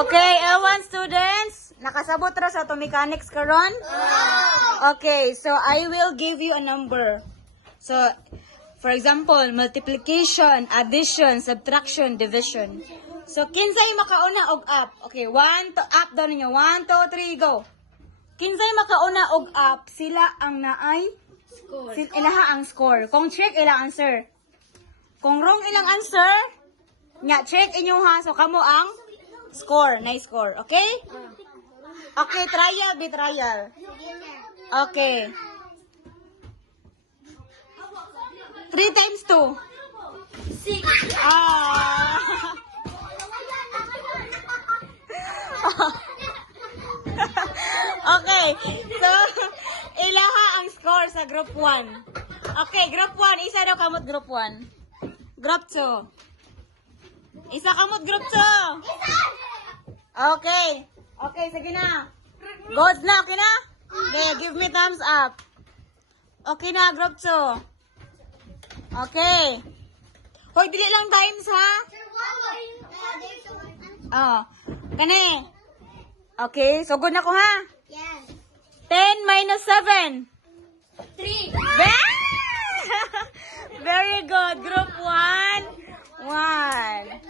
Okay, L1 students, nakasabot ra sa auto mechanics karon? Okay, so I will give you a number. So, for example, multiplication, addition, subtraction, division. So, kinsay makauna og up? Okay, 1 to up daw ninyo. 1, 2, 3, go. Kinsay makauna og up, sila ang naay score. Ilaha ang score. Kung check ilang answer. Kung wrong ilang answer, nga check inyo ha. So, kamo ang score, na score. Okay? Okay, trial, be trial. Okay. 3 times 2. 6. Ah. Okay. So, ilaha ang score sa group 1. Okay, group 1. Isa daw kamot group 1. Group 2. Isa kamot group 2. Okay. Okay, sige na. Gods na, okay na? Okay, give me thumbs up. Okay na, group 2. Okay. Hoy, dili lang times ha? Oh. Kani. Okay, so good na ko ha? Yes. 10 minus 7. 3. Very good. Group 1. 1.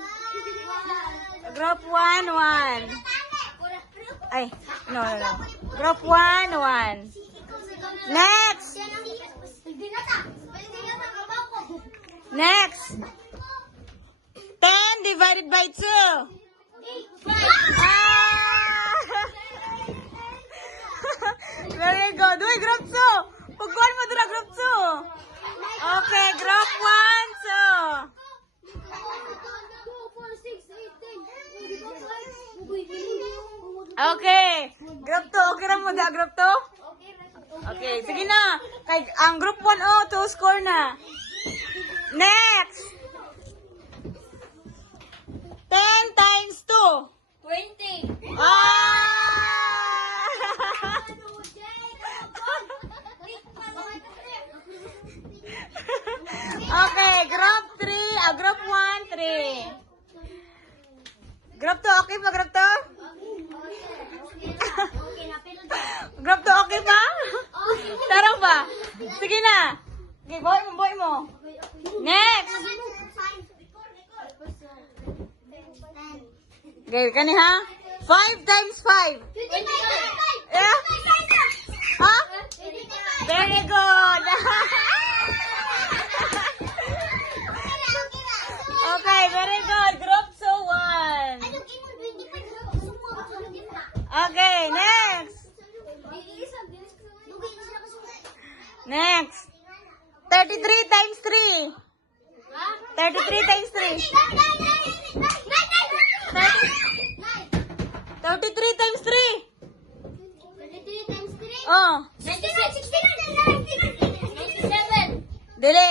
Group 1, 1. Ay, no. Group 1, 1. Next. Next. 10 divided by 2. Ah! Very good. Uy, group 2. Pagkuhan mo doon group 2. Okay, group 1, 2. Okay. Group 2. Okay ra mo da group 2? Okay, sige na. Kay ang group 1 2 score na. Next. 10 times 2. 20. Ah! Okay, group 3, group 1, 3. Group 2, okay pa group 2? Group 2, okay pa? Tarong ba? Sige na. Okay, boy mo. Next. Okay, kani ha? 5 times 5. Yeah? Ha? Very good. Okay, very good. Group 2, 1. Okay, next. Next. 33 times 3. 33 times 3. 33 times 3. Oh. 97. Dili.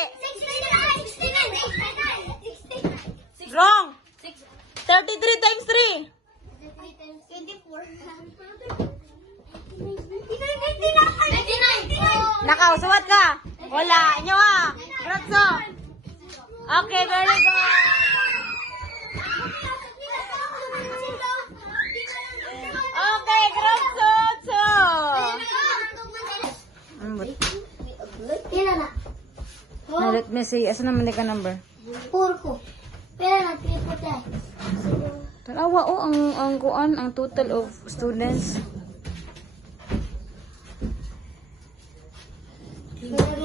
Wrong. 33 times 3. 99. Nakaw, suwat ka. Wala. Inyo ha. Gratso. Okay, very good. Okay, gratso. Now, let me see. Asa naman ka number? Purko. Pero nagtripote. Tanawa ang kuan, ang total of students.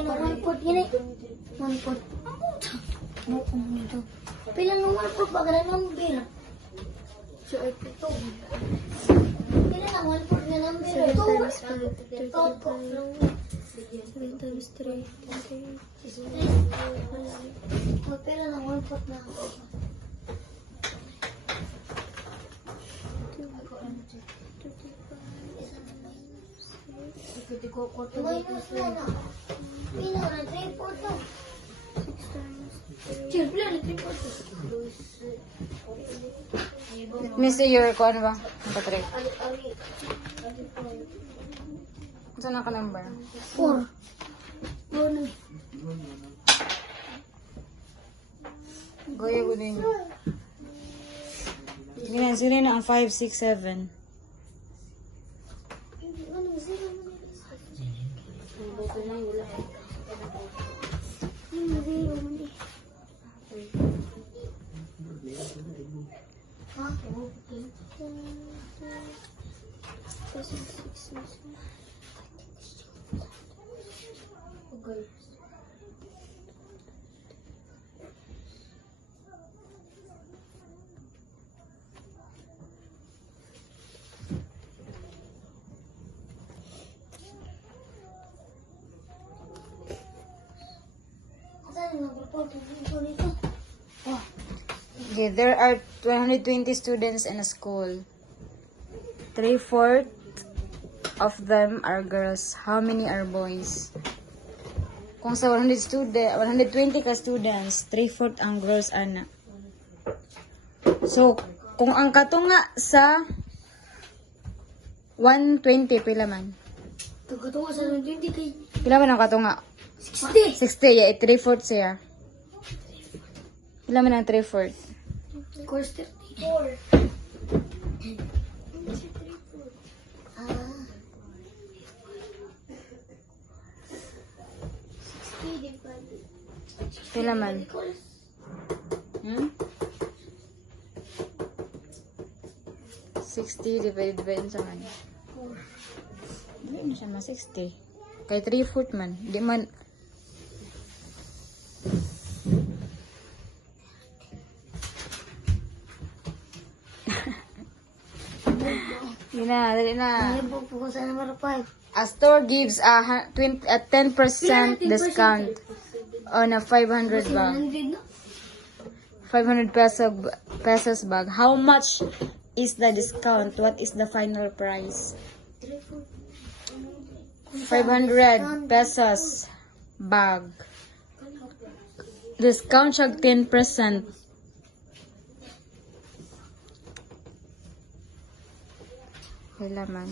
One pot gini. One pot. Pila nung one pot baga na number. So ito. Pila na one pot na number. 7 times 5. 7 times 3. Pila na one pot na. Let me see your kuan ba? Patrick. Saan ka number? 4. Goya ko din. Ganyan, sino na ang 5, 6, 7? Anong zero mo nila? Yung zero mo ni. Ha? Okay. Okay. Okay, there are 120 students in a school. 3/4 of them are girls. How many are boys? Kung sa 120 ka students, 3/4 ang girls, ana. So, kung ang katunga sa 120, pila man? Tugtungo sa 20 kay Pila man ang katunga? 60. 60, yeah, 3/4 siya. Pila man ang 3/4? Course 34. Ah. 60 divided. Pila man? Hmm? 60 divided by sa man. Hindi na siya ma 60. Kay 3/4 man. Di man. Hindi na, dali na. Ay, buko ko sa number 5. A store gives a 10% discount on a 500 bag. 100 na. 500 pesos bag. How much is the discount? What is the final price? 500 pesos bag. Discount siya 10%. Kailan man.